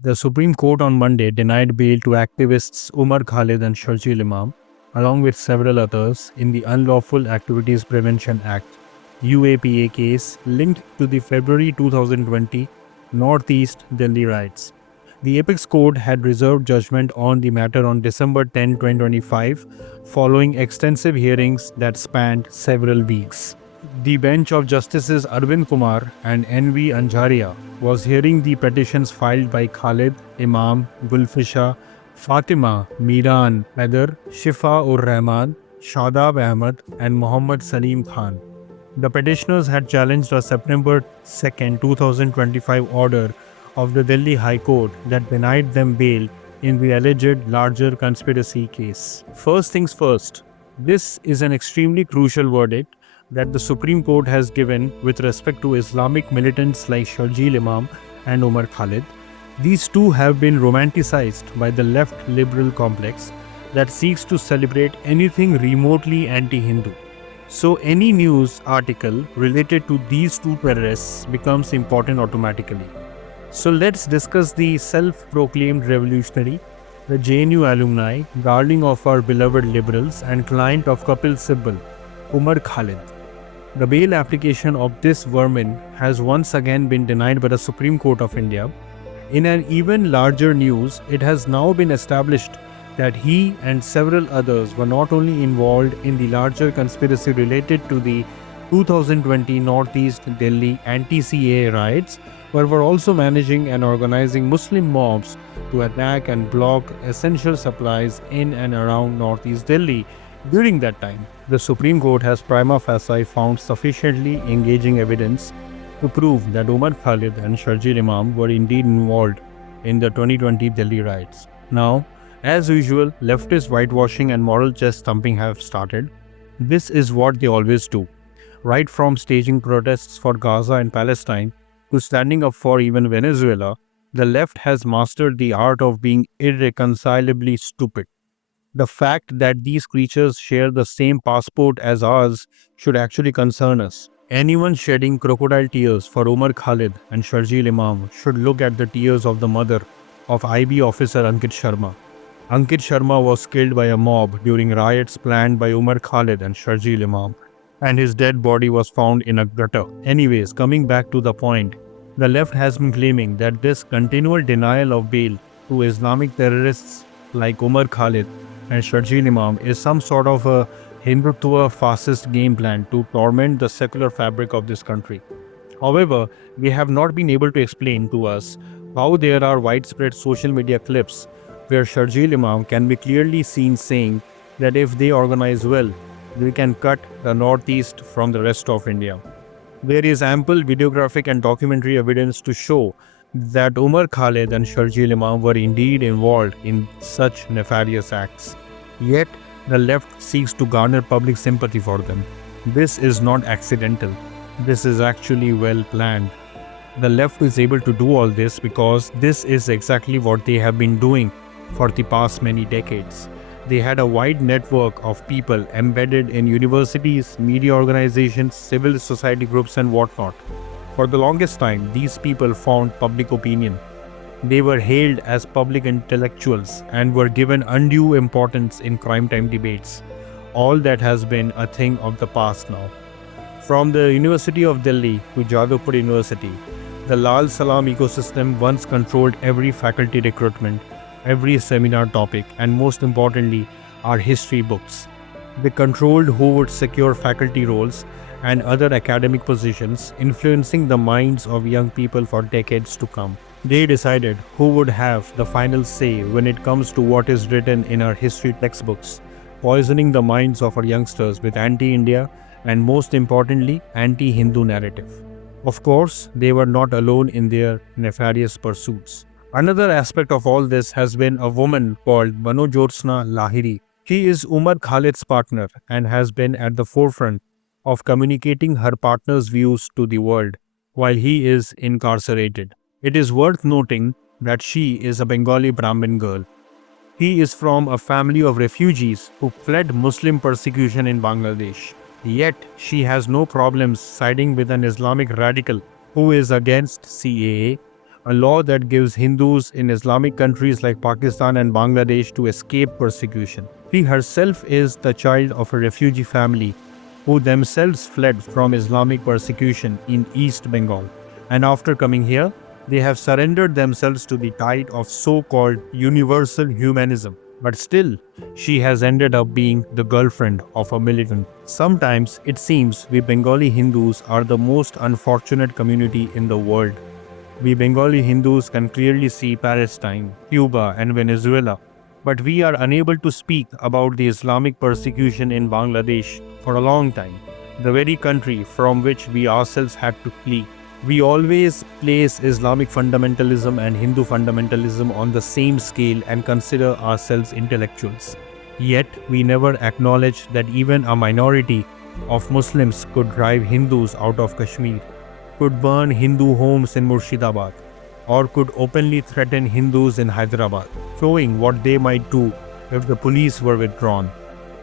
The Supreme Court on Monday denied bail to activists Umar Khalid and Sharjeel Imam, along with several others, in the Unlawful Activities Prevention Act (UAPA) case linked to the February 2020 Northeast Delhi riots. The apex court had reserved judgment on the matter on December 10, 2025, following extensive hearings that spanned several weeks. The bench of Justices Arvind Kumar and N.V. Anjaria was hearing the petitions filed by Khalid, Imam, Gulfisha, Fatima, Miran, Heather, Shifa ur Rahman, Shadab Ahmad, and Muhammad Salim Khan. The petitioners had challenged a September 2, 2025 order of the Delhi High Court that denied them bail in the alleged larger conspiracy case. First things first, this is an extremely crucial verdict that the Supreme Court has given with respect to Islamic militants like Sharjeel Imam and Umar Khalid. These two have been romanticized by the left liberal complex that seeks to celebrate anything remotely anti-Hindu. So any news article related to these two terrorists becomes important automatically. So let's discuss the self-proclaimed revolutionary, the JNU alumni, darling of our beloved liberals and client of Kapil Sibal, Umar Khalid. The bail application of this vermin has once again been denied by the Supreme Court of India. In an even larger news, it has now been established that he and several others were not only involved in the larger conspiracy related to the 2020 Northeast Delhi anti-CAA riots, but were also managing and organizing Muslim mobs to attack and block essential supplies in and around Northeast Delhi during that time. The Supreme Court has prima facie found sufficiently engaging evidence to prove that Umar Khalid and Sharjeel Imam were indeed involved in the 2020 Delhi riots. Now, as usual, leftist whitewashing and moral chest thumping have started. This is what they always do. Right from staging protests for Gaza and Palestine to standing up for even Venezuela, the left has mastered the art of being irreconcilably stupid. The fact that these creatures share the same passport as ours should actually concern us. Anyone shedding crocodile tears for Umar Khalid and Sharjeel Imam should look at the tears of the mother of IB officer Ankit Sharma. Ankit Sharma was killed by a mob during riots planned by Umar Khalid and Sharjeel Imam, and his dead body was found in a gutter. Anyways, coming back to the point, the left has been claiming that this continual denial of bail to Islamic terrorists like Umar Khalid and Sharjeel Imam is some sort of a Hindutva fascist game plan to torment the secular fabric of this country. However, they have not been able to explain to us how there are widespread social media clips where Sharjeel Imam can be clearly seen saying that if they organize well, they can cut the Northeast from the rest of India. There is ample videographic and documentary evidence to show that Umar Khalid and Sharjeel Imam were indeed involved in such nefarious acts. Yet, the left seeks to garner public sympathy for them. This is not accidental. This is actually well planned. The left is able to do all this because this is exactly what they have been doing for the past many decades. They had a wide network of people embedded in universities, media organizations, civil society groups, and whatnot. For the longest time, these people formed public opinion. They were hailed as public intellectuals and were given undue importance in crime time debates. All that has been a thing of the past now. From the University of Delhi to Jadavpur University, the Lal Salam ecosystem once controlled every faculty recruitment, every seminar topic, and most importantly, our history books. They controlled who would secure faculty roles and other academic positions, influencing the minds of young people for decades to come. They decided who would have the final say when it comes to what is written in our history textbooks, poisoning the minds of our youngsters with anti-India and most importantly, anti-Hindu narrative. Of course, they were not alone in their nefarious pursuits. Another aspect of all this has been a woman called Manojyotsna Lahiri. She is Umar Khalid's partner and has been at the forefront of communicating her partner's views to the world while he is incarcerated. It is worth noting that she is a Bengali Brahmin girl. He is from a family of refugees who fled Muslim persecution in Bangladesh. Yet, she has no problems siding with an Islamic radical who is against CAA, a law that gives Hindus in Islamic countries like Pakistan and Bangladesh to escape persecution. She herself is the child of a refugee family who themselves fled from Islamic persecution in East Bengal. And after coming here, they have surrendered themselves to the tide of so-called universal humanism. But still, she has ended up being the girlfriend of a militant. Sometimes it seems we Bengali Hindus are the most unfortunate community in the world. We Bengali Hindus can clearly see Palestine, Cuba, and Venezuela, but we are unable to speak about the Islamic persecution in Bangladesh for a long time, the very country from which we ourselves had to flee. We always place Islamic fundamentalism and Hindu fundamentalism on the same scale and consider ourselves intellectuals. Yet, we never acknowledge that even a minority of Muslims could drive Hindus out of Kashmir, could burn Hindu homes in Murshidabad, or could openly threaten Hindus in Hyderabad, showing what they might do if the police were withdrawn.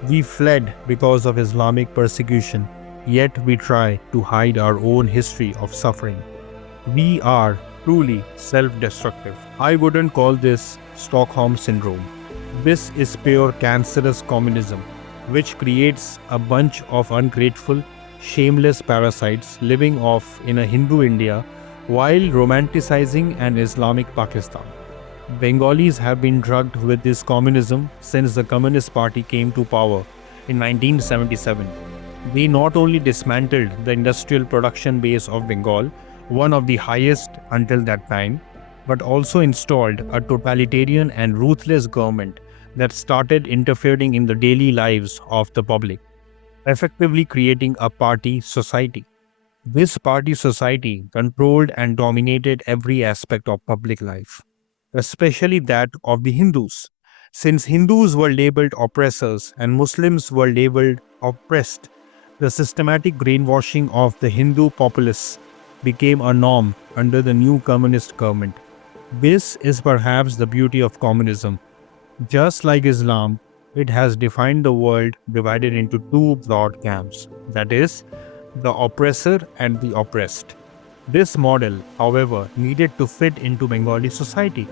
We fled because of Islamic persecution, yet we try to hide our own history of suffering. We are truly self-destructive. I wouldn't call this Stockholm Syndrome. This is pure cancerous communism, which creates a bunch of ungrateful, shameless parasites living off in a Hindu India while romanticizing an Islamic Pakistan. Bengalis have been drugged with this communism since the Communist Party came to power in 1977. They not only dismantled the industrial production base of Bengal, one of the highest until that time, but also installed a totalitarian and ruthless government that started interfering in the daily lives of the public, effectively creating a party society. This party society controlled and dominated every aspect of public life, especially that of the Hindus. Since Hindus were labeled oppressors and Muslims were labeled oppressed, the systematic brainwashing of the Hindu populace became a norm under the new communist government. This is perhaps the beauty of communism. Just like Islam, it has defined the world divided into two broad camps, that is, the oppressor and the oppressed. This model, however, needed to fit into Bengali society.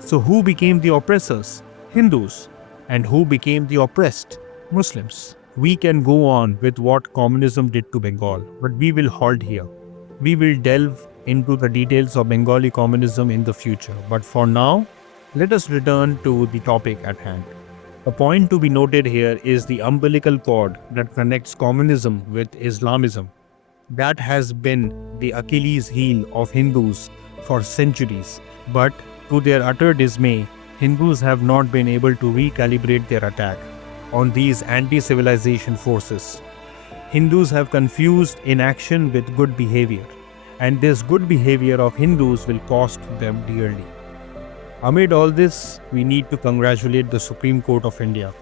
So who became the oppressors? Hindus. And who became the oppressed? Muslims. We can go on with what communism did to Bengal, but we will halt here. We will delve into the details of Bengali communism in the future, but for now, let us return to the topic at hand. The point to be noted here is the umbilical cord that connects communism with Islamism. That has been the Achilles heel of Hindus for centuries, but to their utter dismay, Hindus have not been able to recalibrate their attack on these anti-civilization forces. Hindus have confused inaction with good behavior, and this good behavior of Hindus will cost them dearly. Amid all this, we need to congratulate the Supreme Court of India.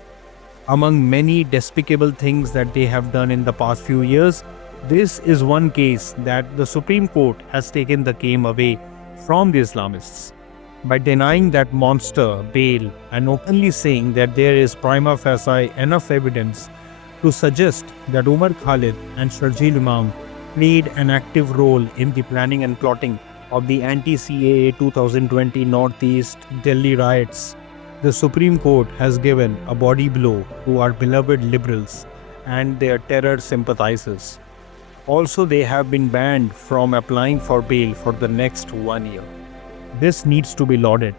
Among many despicable things that they have done in the past few years, this is one case that the Supreme Court has taken the game away from the Islamists. By denying that monster bail and openly saying that there is prima facie enough evidence to suggest that Umar Khalid and Sharjeel Imam played an active role in the planning and plotting of the anti-CAA 2020 Northeast Delhi riots, the Supreme Court has given a body blow to our beloved liberals and their terror sympathizers. Also, they have been banned from applying for bail for the next 1 year. This needs to be lauded,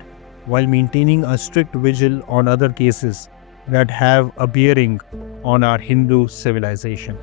while maintaining a strict vigil on other cases that have a bearing on our Hindu civilization.